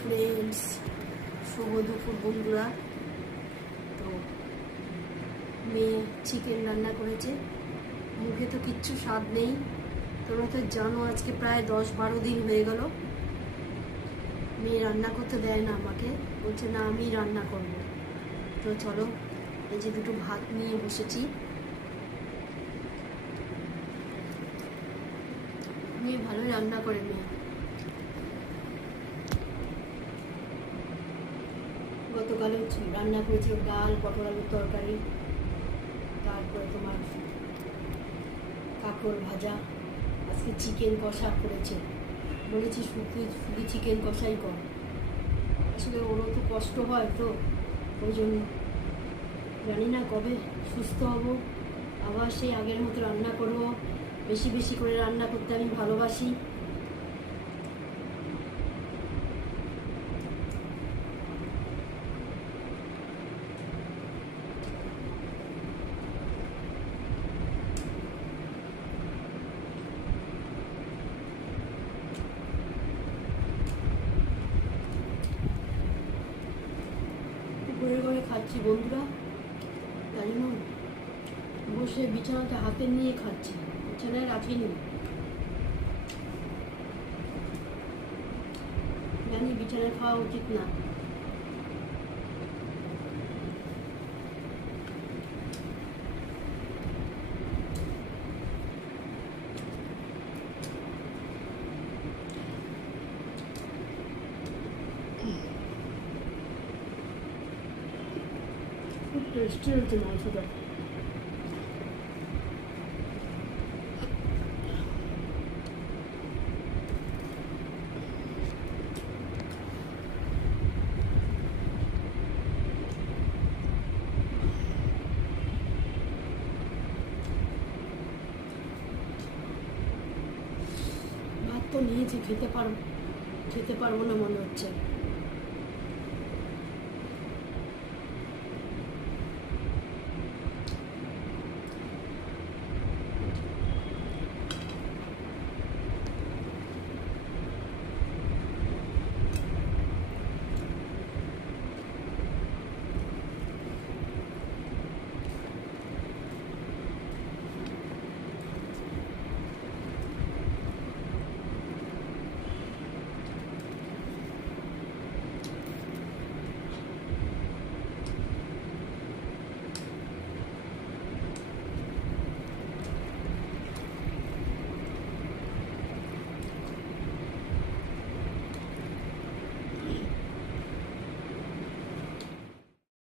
ফ্রেন্ডস, শুভ দুপুর বন্ধুরা। তো মেয়ে চিকেন রান্না করেছে, মুখে তো কিচ্ছু স্বাদ নেই। তোমরা তো জানো আজকে প্রায় 10-12 দিন হয়ে গেল মেয়ে রান্না করতে দেয় না আমাকে, বলছে না আমি রান্না করব। তো চলো, এই যে দুটো ভাত নিয়ে বসেছি। মেয়ে ভালোই রান্না করে। মেয়ে গতকালও রান্না করেছি ডাল, পটল আলুর তরকারি, তারপরে তোমার কাঁকড় ভাজা, আজকে চিকেন কষা করেছে। বলেছি শুধু শুধু চিকেন কষাই কর, আসলে ওরও তো কষ্ট হয়, তো ওই জন্য জানি না কবে সুস্থ হব, আবার সেই আগের মতো রান্না করব। বেশি বেশি করে রান্না করতে আমি ভালোবাসি। ঘুরে ঘুরে খাচ্ছি বন্ধুরা, তাই জন্য বসে বিছানাতে হাতে নিয়ে খাচ্ছি, বিছানায় রাখিনি। জানি বিছানায় খাওয়া উচিত না। খুব টেস্টি হয়েছে মাংসটা। ভাত তো নিয়েছি, খেতে পারবো না মনে হচ্ছে।